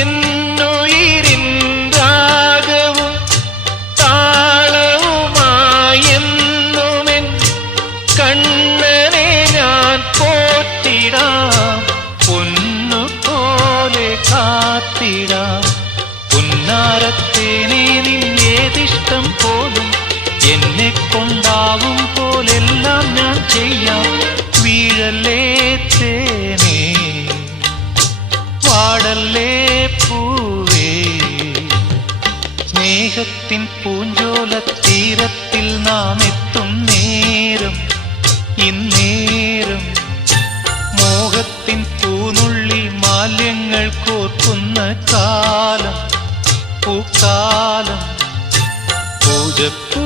എന്നുയിരിൻ രാഗവും താളവുമായെന്നുമെൻ കണ്ണനെ ഞാൻ പോറ്റിടാം, പൊന്നുപോലെ കാത്തിടാം. പുന്നാരത്തേനെ നിന്നേതിഷ്ടം പോലും എന്നെ കൊണ്ടാവും പോലെല്ലാം ഞാൻ ചെയ്യാം. വീഴല്ലേ തേനേ, വാടല്ലേ പൂവേ, സ്നേഹത്തിൻ പൂഞ്ചോല തീരത്തിൽ നാം എത്തും നേരം ഇന്നേരം. മോഹത്തിൻ പൂനുള്ളി മാല്യങ്ങൾ കോർക്കുന്ന കാലം പൂക്കാലം പൂജപ്പൂ